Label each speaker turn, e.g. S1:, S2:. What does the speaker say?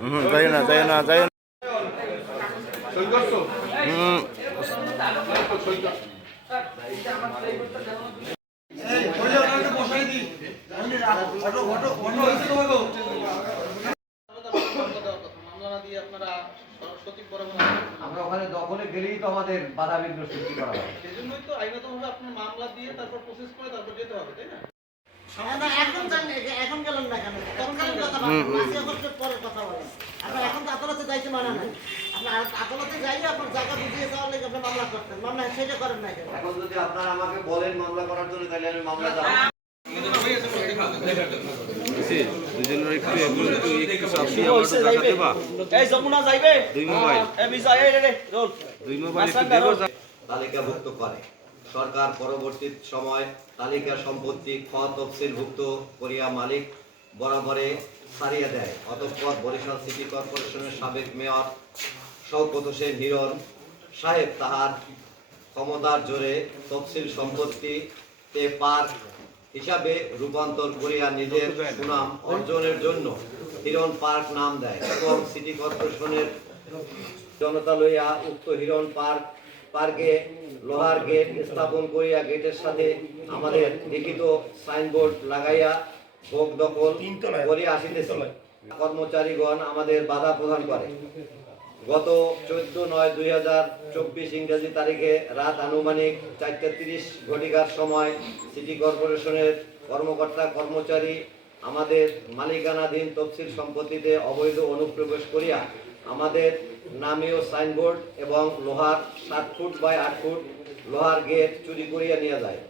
S1: হুম যাই না যাই না যাই না। হুম।
S2: আমরা ওখানে দখলে গেলেই তো আমাদের বাধা বিঘ্ন সৃষ্টি করা হয়।
S3: সেজন্যই তো আইনগতভাবে আপনার মামলা দিয়ে তারপর প্রসেস করে তারপর যেতে হবে তাই না,
S4: এখন জানি এখন গেলেন না কেন তৎকালীন কথা বলেন মাসি আগস্টের কথা বলেন আপনার এখন তো আদালতে যাইতে মানা নাই। আপনার আদালতে যাইলে আপনার জায়গা বুঝিয়ে যাওয়ার লেগে আপনি মামলা করতেন। মামলা সেটা করেন না
S2: এখন যদি আপনারা আমাকে বলেন মামলা করার জন্য তাহলে আমি মামলা চালাবো
S1: দুজনের একটু এগুলো একটু একটু চাপি আমার তো টাকা দেবা।
S5: এই যমুনা যাইবে?
S1: দুই মোবাইল।
S5: এ বিজয় এই রে রে রোল
S1: দুই মোবাইল একটু দেবো
S2: তালিকাভুক্ত করে। সরকার পরবর্তী সময় তালিকা সম্পত্তি খ তফসিলভুক্ত করিয়া মালিক বরাবরে ছাড়িয়ে দেয়। অতঃপর বরিশাল সিটি কর্পোরেশনের সাবেক মেয়র শওকত হোসেন হিরণ সাহেব তাহার ক্ষমতার জোরে তফসিল সম্পত্তিতে পার্ক হিসাবে রূপান্তর করিয়া নিজের সুনাম অর্জনের জন্য হিরণ পার্ক নাম দেয় এবং সিটি কর্পোরেশনের জনতা লইয়া উক্ত হিরণ পার্ক, পার্কে লোহার গেট স্থাপন করিয়া গেটের সাথে আমাদের লিখিত সাইনবোর্ড লাগাইয়া ভোগ দখল করিয়া আসিতেছি। কর্মচারীগণ আমাদের বাধা প্রদান করে। গত চোদ্দ নয় দুই হাজার চব্বিশ ইংরেজি তারিখে রাত আনুমানিক চারটে তিরিশ ঘটিকার সময় সিটি কর্পোরেশনের কর্মকর্তা কর্মচারী আমাদের মালিকানাধীন তফসিল সম্পত্তিতে অবৈধ অনুপ্রবেশ করিয়া আমাদের নামীয় সাইনবোর্ড এবং লোহার সাত ফুট বাই আট ফুট লোহার গেট চুরি করিয়া নিয়ে যায়।